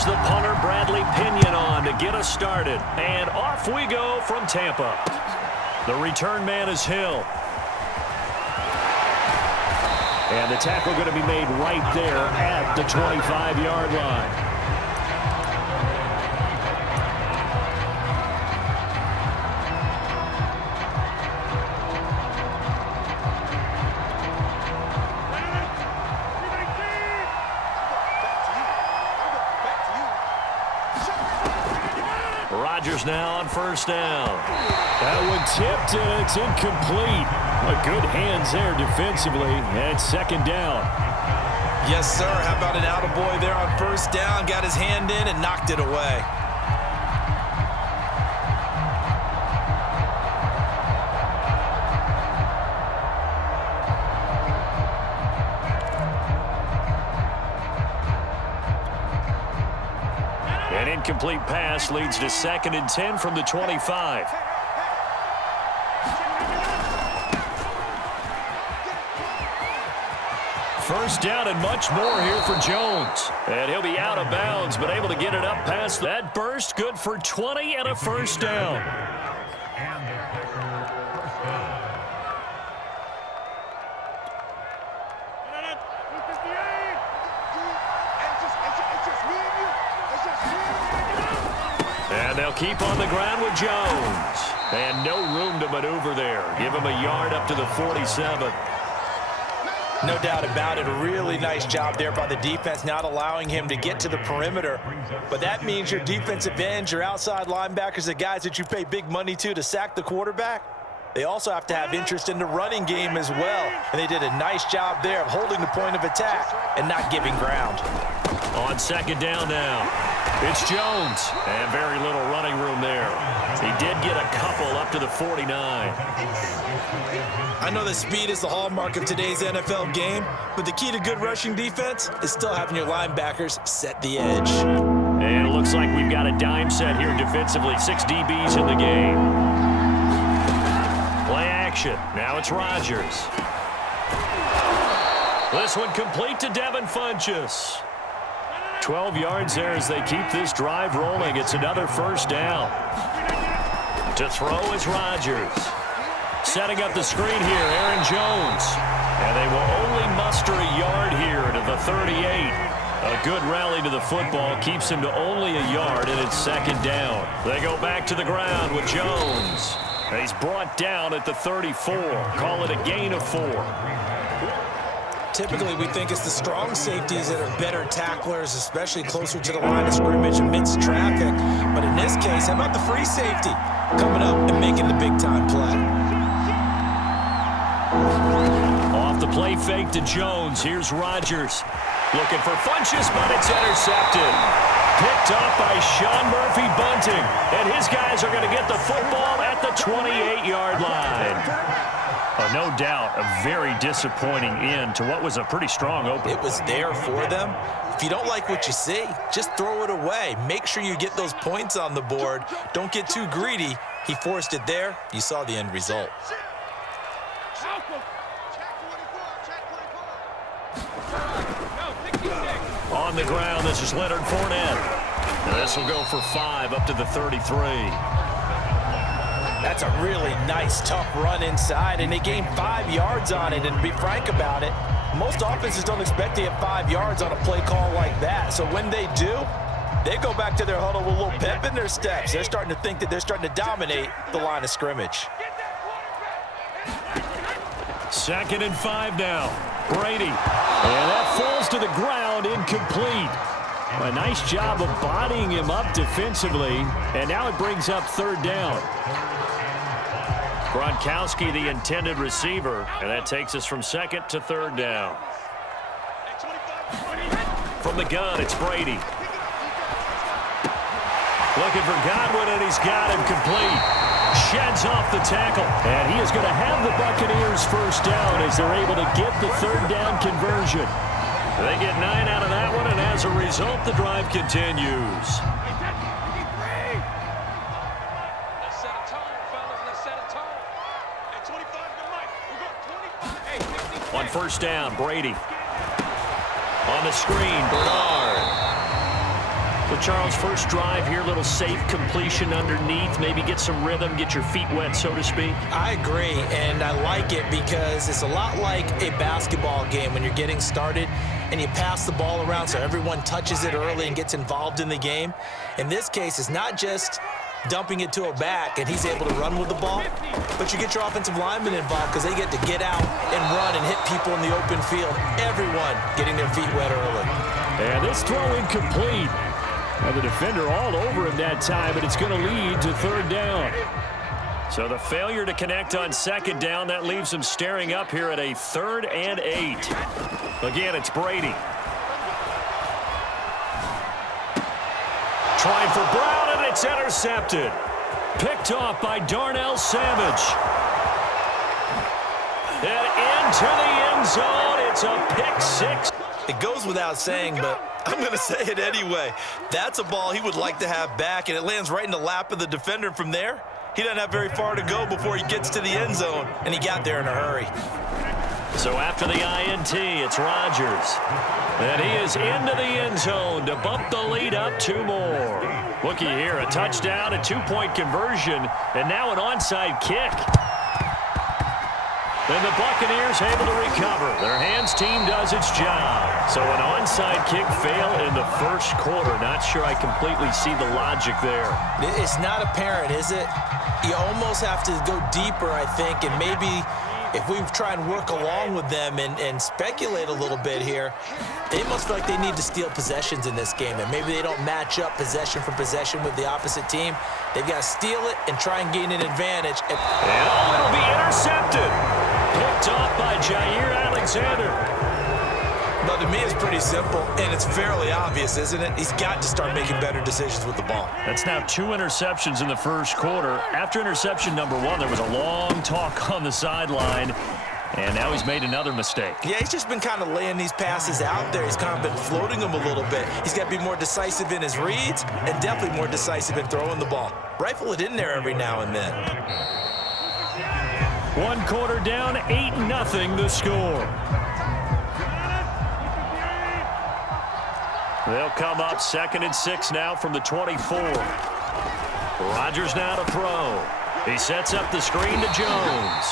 Here's the punter, Bradley Pinion, on to get us started. And off we go from Tampa. The return man is Hill. And the tackle going to be made right there at the 25-yard line. Rodgers now on first down. That one tipped, and it's incomplete. But good hands there defensively, and second down. Yes, sir. How about an attaboy there on first down? Got his hand in and knocked it away. An incomplete pass leads to 2nd and 10 from the 25. First down and much more here for Jones. And he'll be out of bounds, but able to get it up past that burst. Good for 20 and a first down. And they'll keep on the ground with Jones. And no room to maneuver there. Give him a yard up to the 47. No doubt about it. A really nice job there by the defense, not allowing him to get to the perimeter. But that means your defensive ends, your outside linebackers, the guys that you pay big money to sack the quarterback, they also have to have interest in the running game as well. And they did a nice job there of holding the point of attack and not giving ground. On second down now, it's Jones. And very little running room there. He did get a couple up to the 49. I know that speed is the hallmark of today's NFL game, but the key to good rushing defense is still having your linebackers set the edge. And it looks like we've got a dime set here defensively. 6 DBs in the game. Play action. Now it's Rodgers. This one complete to Devin Funchess. 12 yards there as they keep this drive rolling. It's another first down. To throw is Rodgers. Setting up the screen here, Aaron Jones. And they will only muster a yard here to the 38. A good rally to the football keeps him to only a yard, and it's second down. They go back to the ground with Jones. And he's brought down at the 34. Call it a gain of 4. Typically, we think it's the strong safeties that are better tacklers, especially closer to the line of scrimmage amidst traffic. But in this case, how about the free safety coming up and making the big-time play? Off the play fake to Jones. Here's Rodgers. Looking for Funchess, but it's intercepted. Picked up by Sean Murphy-Bunting. And his guys are going to get the football at the 28-yard line. No doubt a very disappointing end to what was a pretty strong opener. It was there for them. If you don't like what you see, just throw it away. Make sure you get those points on the board. Don't get too greedy. He forced it there. You saw the end result. On the ground, this is Leonard Fournette. And this will go for 5 up to the 33. That's a really nice, tough run inside, and they gained 5 yards on it. And to be frank about it, most offenses don't expect to get 5 yards on a play call like that. So when they do, they go back to their huddle with a little pep in their steps. They're starting to think that they're starting to dominate the line of scrimmage. 2nd and 5 now. Brady. And that falls to the ground, incomplete. A nice job of bodying him up defensively, and now it brings up 3rd down. Gronkowski, the intended receiver, and that takes us from 2nd to 3rd down. From the gun, it's Brady. Looking for Godwin, and he's got him complete. Sheds off the tackle, and he is going to have the Buccaneers first down as they're able to get the 3rd down conversion. They get 9 out of that one, and as a result, the drive continues. On first down, Brady. On the screen, Bernard. Well, Charles, first drive here, little safe completion underneath, maybe get some rhythm, get your feet wet, so to speak. I agree, and I like it because it's a lot like a basketball game when you're getting started and you pass the ball around so everyone touches it early and gets involved in the game. In this case, it's not just dumping it to a back and he's able to run with the ball, but you get your offensive linemen involved because they get to get out and run and hit people in the open field. Everyone getting their feet wet early. And this throw incomplete. Now the defender all over him that time, but it's going to lead to third down. So the failure to connect on second down, that leaves him staring up here at a 3rd and 8. Again, it's Brady. Trying for Brown, and it's intercepted. Picked off by Darnell Savage. And into the end zone. It's a pick 6. It goes without saying, but I'm going to say it anyway. That's a ball he would like to have back, and it lands right in the lap of the defender. From there, he doesn't have very far to go before he gets to the end zone, and he got there in a hurry. So after the INT, it's Rodgers. And he is into the end zone to bump the lead up 2 more. Looky here, a touchdown, a 2-point conversion, and now an onside kick. And the Buccaneers able to recover. Their hands team does its job. So an onside kick fail in the first quarter. Not sure I completely see the logic there. It's not apparent, is it? You almost have to go deeper, I think, and maybe if we try and work along with them and speculate a little bit here, they must feel like they need to steal possessions in this game, and maybe they don't match up possession for possession with the opposite team. They've got to steal it and try and gain an advantage. And it'll be intercepted. Picked off by Jair Alexander. But to me, it's pretty simple, and it's fairly obvious, isn't it? He's got to start making better decisions with the ball. That's now 2 interceptions in the first quarter. After interception number 1, there was a long talk on the sideline, and now he's made another mistake. Yeah, he's just been kind of laying these passes out there. He's kind of been floating them a little bit. He's got to be more decisive in his reads and definitely more decisive in throwing the ball. Rifle it in there every now and then. 1 quarter down, 8-0 the score. They'll come up 2nd and 6 now from the 24. Rodgers now to throw. He sets up the screen to Jones.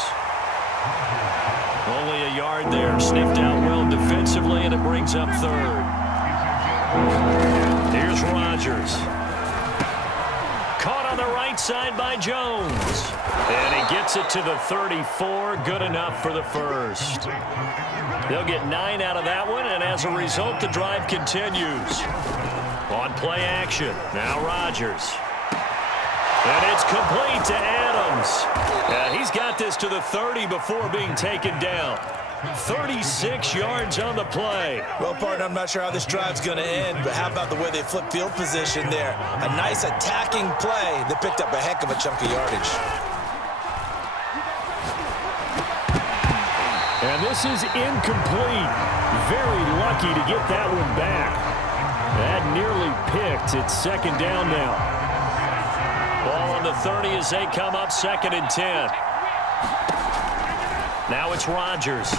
Only a yard there. Sniffed out well defensively, and it brings up 3rd. Here's Rodgers. Caught on the right side by Jones. And he gets it to the 34. Good enough for the first. They'll get 9 out of that one, and as a result, the drive continues. On play action, now Rodgers. And it's complete to Adams. He's got this to the 30 before being taken down. 36 yards on the play. Well, partner, I'm not sure how this drive's going to end, but how about the way they flip field position there? A nice attacking play that picked up a heck of a chunk of yardage. And this is incomplete. Very lucky to get that one back. That nearly picked. It's 2nd down now. Ball on the 30 as they come up 2nd and 10. Now it's Rodgers.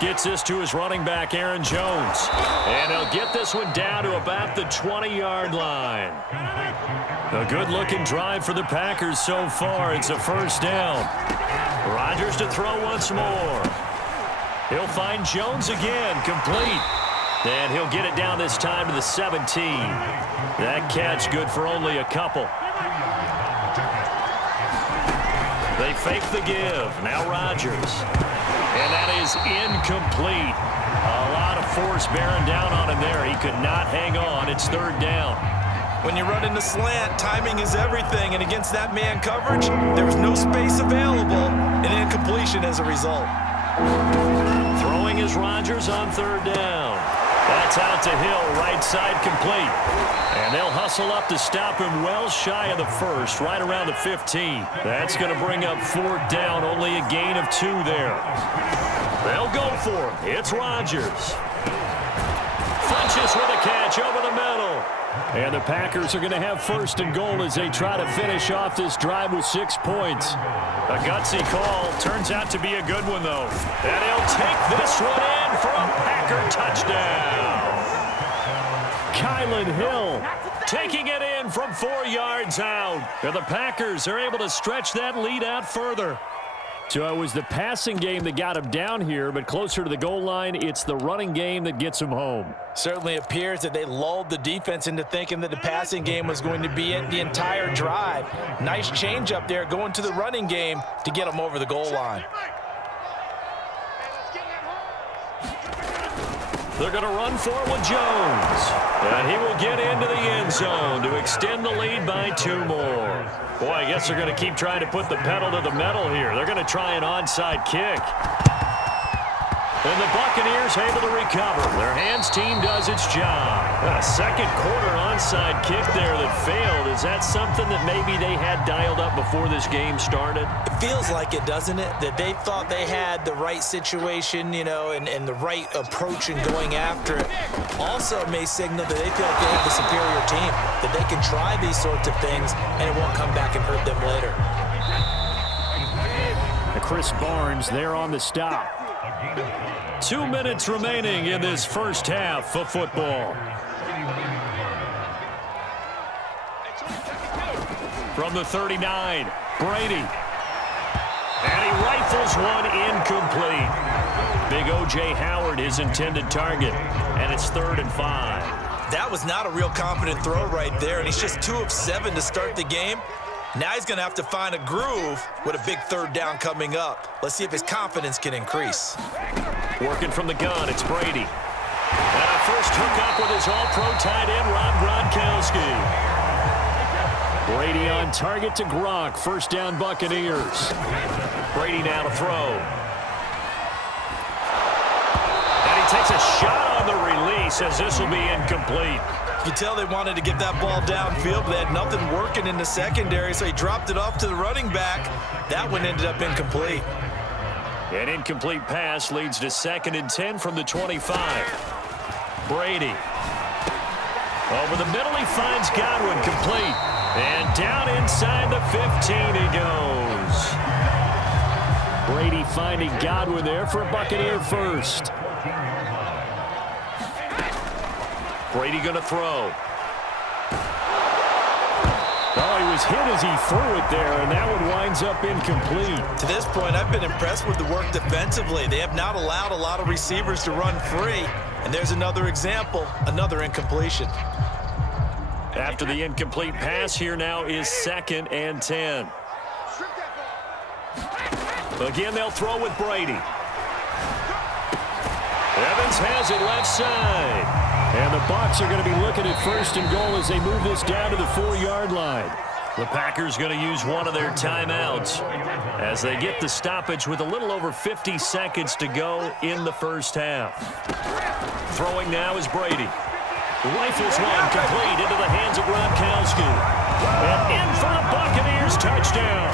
Gets this to his running back, Aaron Jones. And he'll get this one down to about the 20-yard line. A good-looking drive for the Packers so far. It's a 1st down. Rodgers to throw once more. He'll find Jones again, complete. And he'll get it down this time to the 17. That catch good for only a couple. They fake the give. Now Rodgers. And that is incomplete. A lot of force bearing down on him there. He could not hang on. It's 3rd down. When you run in the slant, timing is everything. And against that man coverage, there was no space available. And incompletion as a result. Throwing is Rodgers on 3rd down. That's out to Hill, right side complete. And they'll hustle up to stop him well shy of the 1st, right around the 15. That's going to bring up 4th down, only a gain of 2 there. They'll go for him. It's Rodgers. Funches with a catch over the middle. And the Packers are going to have 1st and goal as they try to finish off this drive with 6 points. A gutsy call. Turns out to be a good one, though. And he'll take this one in for a Packer touchdown. Kylan Hill taking it in from 4 yards out. And the Packers are able to stretch that lead out further. So it was the passing game that got him down here, but closer to the goal line, it's the running game that gets him home. Certainly appears that they lulled the defense into thinking that the passing game was going to be it the entire drive. Nice change up there going to the running game to get them over the goal line. They're going to run forward Jones. And he will get into the end zone to extend the lead by 2 more. Boy, I guess they're going to keep trying to put the pedal to the metal here. They're going to try an onside kick. And the Buccaneers able to recover. Their hands team does its job. A second quarter onside kick there that failed. Is that something that maybe they had dialed up before this game started? It feels like it, doesn't it? That they thought they had the right situation, you know, and the right approach in going after it. Also may signal that they feel like they have the superior team, that they can try these sorts of things and it won't come back and hurt them later. Chris Barnes there on the stop. 2 minutes remaining in this first half of football. From the 39, Brady. And he rifles one incomplete. Big O.J. Howard, his intended target. And it's 3rd and 5. That was not a real confident throw right there, and he's just 2 of 7 to start the game. Now he's going to have to find a groove with a big 3rd down coming up. Let's see if his confidence can increase. Working from the gun, it's Brady. And a first hookup with his all-pro tight end, Rob Gronkowski. Brady on target to Gronk. First down, Buccaneers. Brady now to throw. And he takes a shot on the release as this will be incomplete. You can tell they wanted to get that ball downfield, but they had nothing working in the secondary, so he dropped it off to the running back. That one ended up incomplete. An incomplete pass leads to 2nd and 10 from the 25. Brady. Over the middle, he finds Godwin complete. And down inside the 15 he goes. Brady finding Godwin there for a Buccaneer first. Brady going to throw. Oh, he was hit as he threw it there, and that one winds up incomplete. To this point, I've been impressed with the work defensively. They have not allowed a lot of receivers to run free. And there's another example, another incompletion. After the incomplete pass, here now is 2nd and 10. Again, they'll throw with Brady. Evans has it left side. And the Bucs are going to be looking at 1st and goal as they move this down to the 4-yard line. The Packers going to use one of their timeouts as they get the stoppage with a little over 50 seconds to go in the first half. Throwing now is Brady. Rifles one complete into the hands of Gronkowski. And in for the Buccaneers touchdown.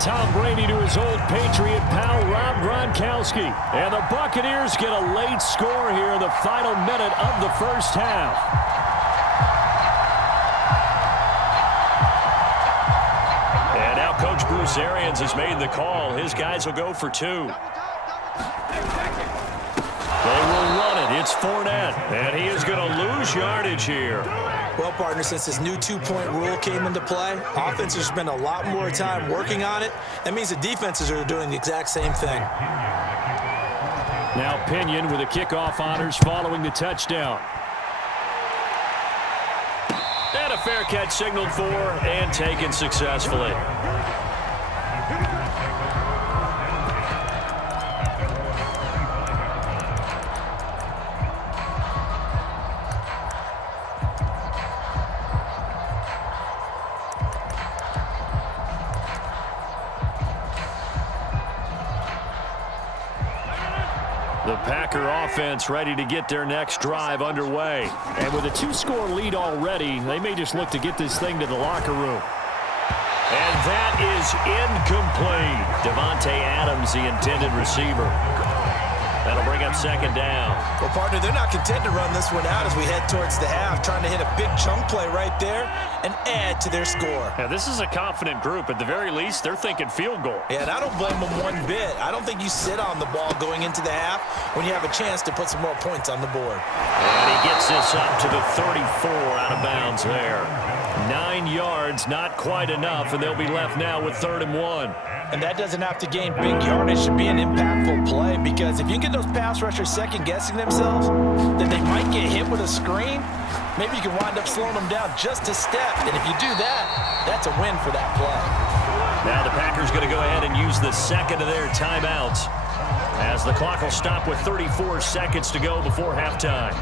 Tom Brady to his old Patriot pal, Rob Gronkowski. And the Buccaneers get a late score here in the final minute of the first half. And now Coach Bruce Arians has made the call. His guys will go for 2. They will run it. It's Fournette. And he is going to lose yardage here. Well, partner, since this new 2-point rule came into play, offenses spend a lot more time working on it. That means the defenses are doing the exact same thing. Now Pinion with the kickoff honors following the touchdown. And a fair catch signaled for and taken successfully. The Packer offense ready to get their next drive underway. And with a 2-score lead already, they may just look to get this thing to the locker room. And that is incomplete. Devontae Adams, the intended receiver. That'll bring up second down. Well, partner, they're not content to run this one out as we head towards the half, trying to hit a big chunk play right there and add to their score. Yeah, this is a confident group. At the very least, they're thinking field goal. Yeah, and I don't blame them one bit. I don't think you sit on the ball going into the half when you have a chance to put some more points on the board. And he gets this up to the 34 out of bounds there. 9 yards, not quite enough, and they'll be left now with 3rd and 1. And that doesn't have to gain big yardage to be an impactful play, because if you get those pass rushers second-guessing themselves, then they might get hit with a screen. Maybe you can wind up slowing them down just a step. And if you do that, that's a win for that play. Now the Packers going to go ahead and use the second of their timeouts, as the clock will stop with 34 seconds to go before halftime.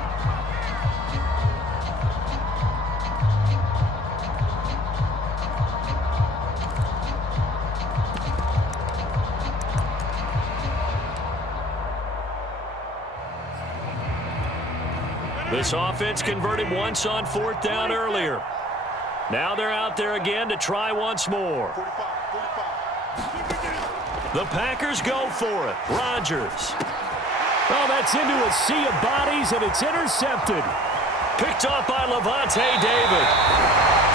This offense converted once on 4th down earlier. Now they're out there again to try once more. The Packers go for it. Rodgers. Oh, that's into a sea of bodies, and it's intercepted. Picked off by Levante David.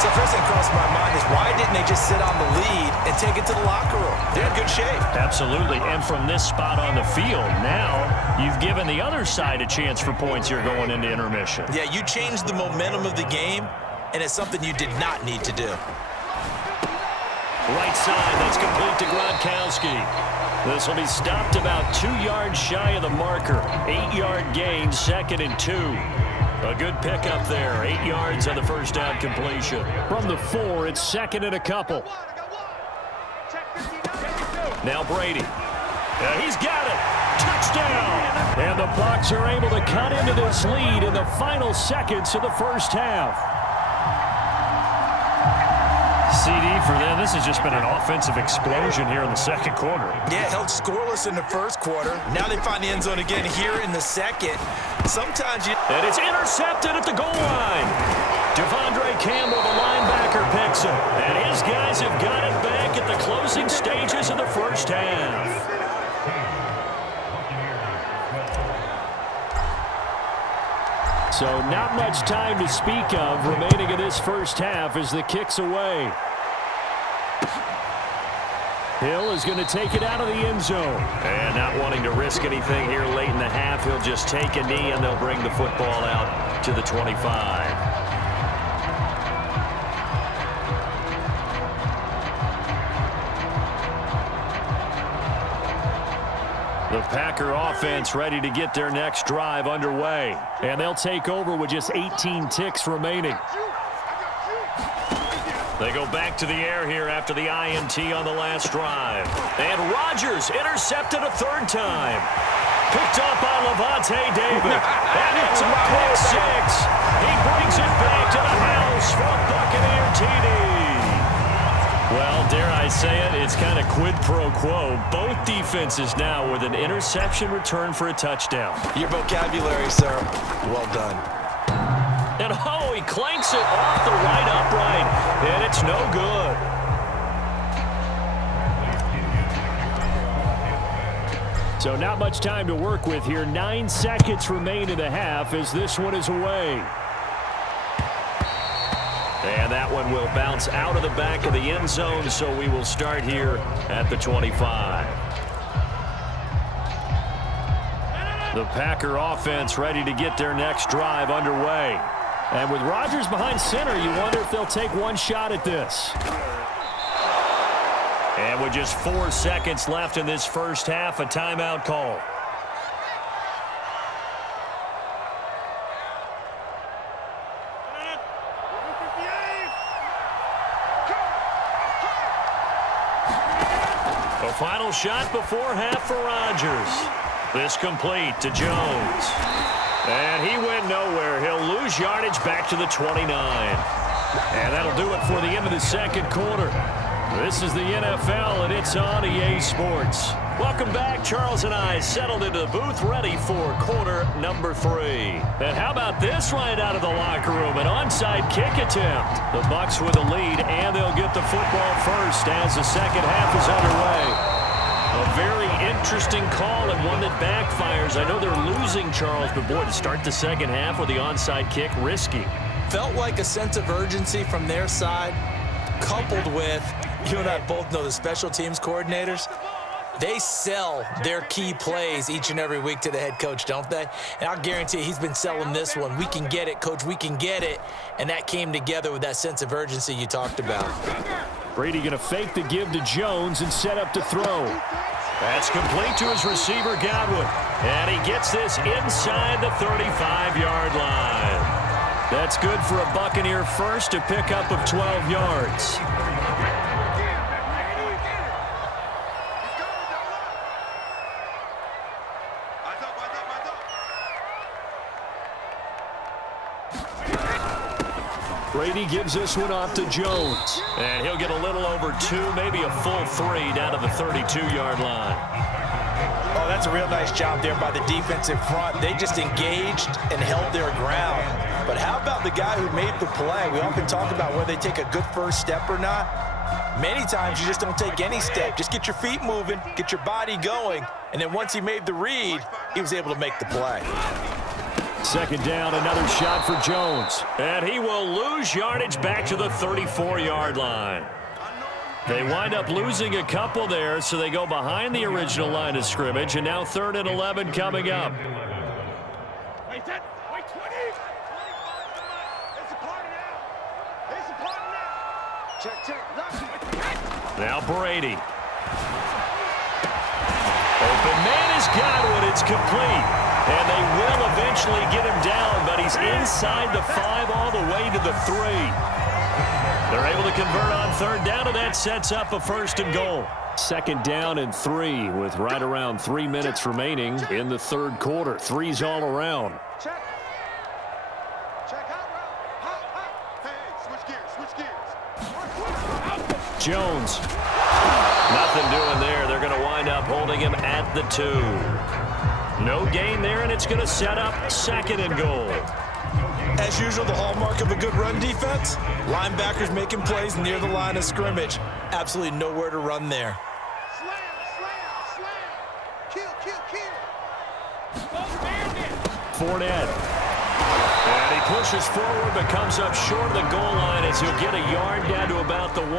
So first thing crossed my mind is, why didn't they just sit on the lead and take it to the locker room? They're in good shape. Absolutely, and from this spot on the field, now you've given the other side a chance for points here going into intermission. Yeah, you changed the momentum of the game, and it's something you did not need to do. Right side, that's complete to Gronkowski. This will be stopped about 2 yards shy of the marker. 8-yard gain, 2nd and 2. A good pickup there. 8 yards on the first down completion. From the 4, it's 2nd and a couple. Now Brady. He's got it. Touchdown. And the Bucs are able to cut into this lead in the final seconds of the first half. CD for them. This has just been an offensive explosion here in the second quarter. Yeah, held scoreless in the first quarter. Now they find the end zone again here in the second. Sometimes you... And it's intercepted at the goal line. Devondre Campbell, the linebacker, picks it. And his guys have got it back at the closing stages of the first half. So not much time to speak of remaining in this first half as the kick's away. Hill is going to take it out of the end zone. And not wanting to risk anything here late in the half, he'll just take a knee and they'll bring the football out to the 25. The Packer offense ready to get their next drive underway. And they'll take over with just 18 ticks remaining. They go back to the air here after the INT on the last drive. And Rodgers intercepted a 3rd time. Picked up by Levante David. And it's a pick 6. He brings it back to the house for a Buccaneer TD. Well, dare I say it, it's kind of quid pro quo. Both defenses now with an interception return for a touchdown. Your vocabulary, sir. Well done. And oh, he clanks it off the right upright, and it's no good. So not much time to work with here. 9 seconds remain in the half as this one is away. And that one will bounce out of the back of the end zone, so we will start here at the 25. The Packer offense ready to get their next drive underway. And with Rodgers behind center, you wonder if they'll take one shot at this. And with just 4 seconds left in this first half, a timeout call. A final shot before half for Rodgers. This complete to Jones. And he went nowhere. He'll lose yardage back to the 29. And that'll do it for the end of the second quarter. This is the NFL, and it's on EA Sports. Welcome back. Charles and I settled into the booth ready for quarter number 3. And how about this right out of the locker room? An onside kick attempt. The Bucs with a lead, and they'll get the football first as the second half is underway. A very interesting call and one that backfires. I know they're losing, Charles, but boy, to start the second half with the onside kick, risky. Felt like a sense of urgency from their side, coupled with, you and I both know the special teams coordinators, they sell their key plays each and every week to the head coach, don't they? And I'll guarantee he's been selling this one. We can get it, coach, we can get it. And that came together with that sense of urgency you talked about. Brady going to fake the give to Jones and set up to throw. That's complete to his receiver, Godwin. And he gets this inside the 35-yard line. That's good for a Buccaneer first, a pickup of 12 yards. Brady gives this one off to Jones. And he'll get a little over 2, maybe a full 3 down to the 32-yard line. Oh, that's a real nice job there by the defensive front. They just engaged and held their ground. But how about the guy who made the play? We often talk about whether they take a good first step or not. Many times you just don't take any step. Just get your feet moving, get your body going, and then once he made the read, he was able to make the play. Second down, another shot for Jones. And he will lose yardage back to the 34-yard line. They wind up losing a couple there, so they go behind the original line of scrimmage, and now 3rd and 11 coming up. Wait, 20. It's a party now. It's a party now. Check. Now Brady. Open man is Godwin. It's complete. And they will eventually get him down, but he's inside the 5 all the way to the 3. They're able to convert on 3rd down, and that sets up a 1st and goal. 2nd down and 3 with right around 3 minutes remaining in the 3rd quarter. 3s all around. Check out route. Hey, switch gears. Jones. Nothing doing there. They're going to wind up holding him at the 2. No gain there, and it's going to set up 2nd and goal. As usual, the hallmark of a good run defense, linebackers making plays near the line of scrimmage. Absolutely nowhere to run there. Slam. Kill. Fournette. And he pushes forward, but comes up short of the goal line as he'll get a yard down to about the 1.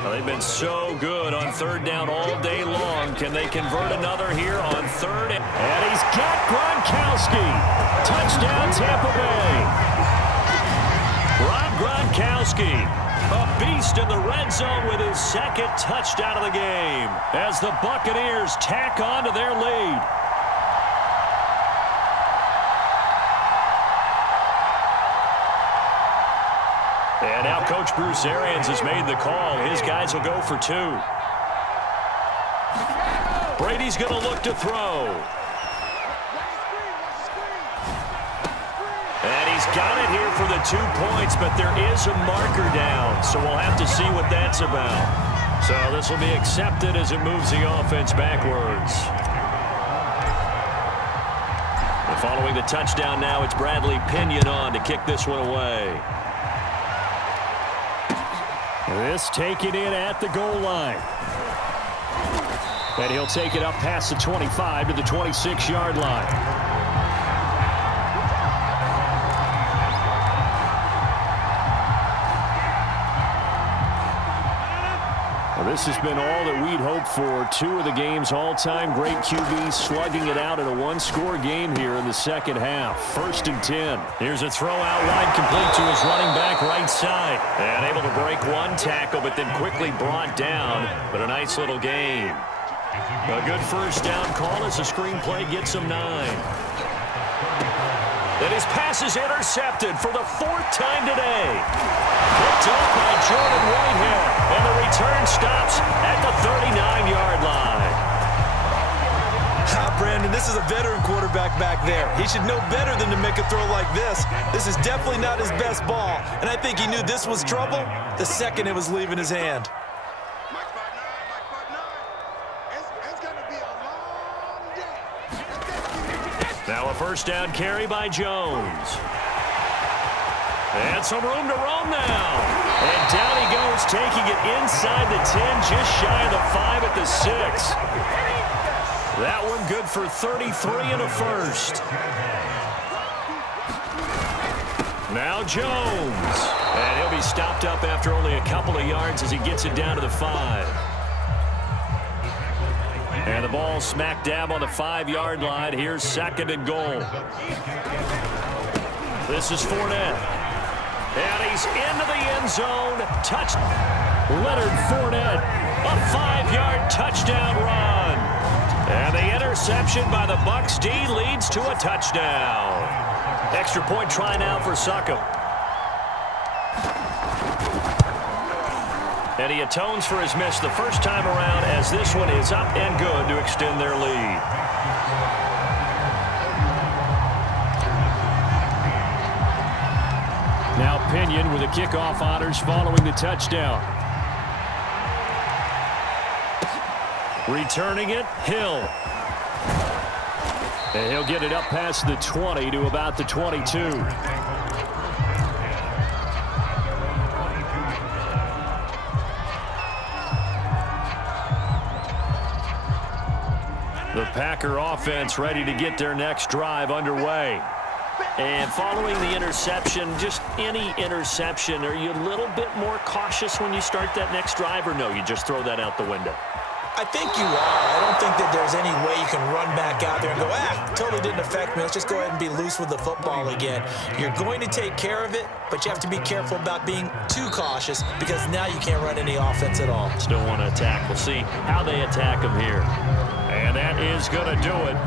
Well, they've been so good on 3rd down all day long. Can they convert another here on 3rd? And he's got Gronkowski. Touchdown, Tampa Bay. Rob Gronkowski, a beast in the red zone with his 2nd touchdown of the game as the Buccaneers tack on to their lead. And now Coach Bruce Arians has made the call. His guys will go for 2. Brady's going to look to throw. And he's got it here for the 2 points, but there is a marker down, so we'll have to see what that's about. So this will be accepted as it moves the offense backwards. And following the touchdown now, it's Bradley Pinion on to kick this one away. This taken in at the goal line. And he'll take it up past the 25 to the 26-yard line. Well, this has been all that we'd hoped for. 2 of the game's all-time great QBs slugging it out in a 1-score game here in the second half. 1st and 10. Here's a throw out wide, complete to his running back right side. And able to break 1 tackle, but then quickly brought down. But a nice little gain. A good 1st down call as the screenplay gets him 9. And his pass is intercepted for the 4th time today. Picked up by Jordan Whitehead. And the return stops at the 39-yard line. Brandon, this is a veteran quarterback back there. He should know better than to make a throw like this. This is definitely not his best ball. And I think he knew this was trouble the second it was leaving his hand. Now a 1st down carry by Jones. And some room to roam now. And down he goes, taking it inside the 10, just shy of the 5 at the 6. That one good for 33 and a first. Now Jones. And he'll be stopped up after only a couple of yards as he gets it down to the 5. And the ball smack dab on the 5-yard line. Here's 2nd and goal. This is Fournette. And he's into the end zone. Touch. Leonard Fournette. A 5-yard touchdown run. And the interception by the Bucs D leads to a touchdown. Extra point try now for Succop. And he atones for his miss the first time around as this one is up and good to extend their lead. Now Pinion with the kickoff honors following the touchdown. Returning it, Hill. And he'll get it up past the 20 to about the 22. The Packer offense ready to get their next drive underway. And following the interception, just any interception, are you a little bit more cautious when you start that next drive, or no, you just throw that out the window? I think you are. I don't think that there's any way you can run back out there and go, totally didn't affect me. Let's just go ahead and be loose with the football again. You're going to take care of it, but you have to be careful about being too cautious because now you can't run any offense at all. Still want to attack. We'll see how they attack them here. And that is going to do it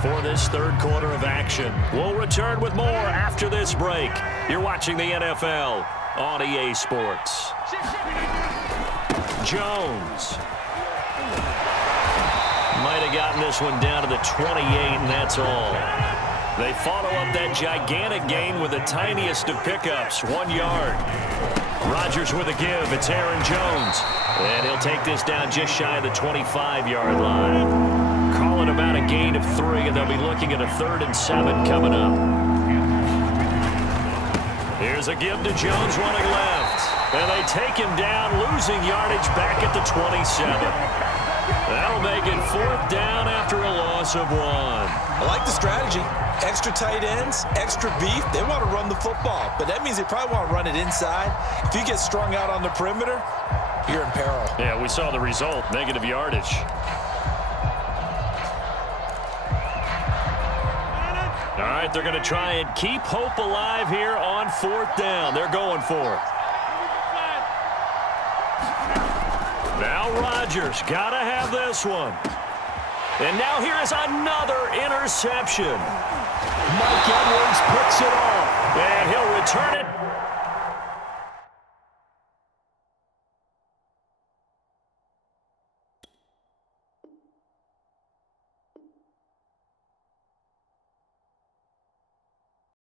for this third quarter of action. We'll return with more after this break. You're watching the NFL on EA Sports. Jones. Might have gotten this one down to the 28, and that's all. They follow up that gigantic gain with the tiniest of pickups, 1 yard. Rodgers with a give. It's Aaron Jones. And he'll take this down just shy of the 25-yard line. Calling about a gain of 3, and they'll be looking at a 3rd and 7 coming up. Here's a give to Jones running left. And they take him down, losing yardage back at the 27. That'll make it 4th down after a loss of 1. I like the strategy. Extra tight ends, extra beef. They want to run the football, but that means they probably want to run it inside. If you get strung out on the perimeter, you're in peril. Yeah, we saw the result, negative yardage. All right, they're going to try and keep hope alive here on 4th down. They're going for it. Now Rodgers got to have this one. And now here is another interception. Mike Edwards puts it on.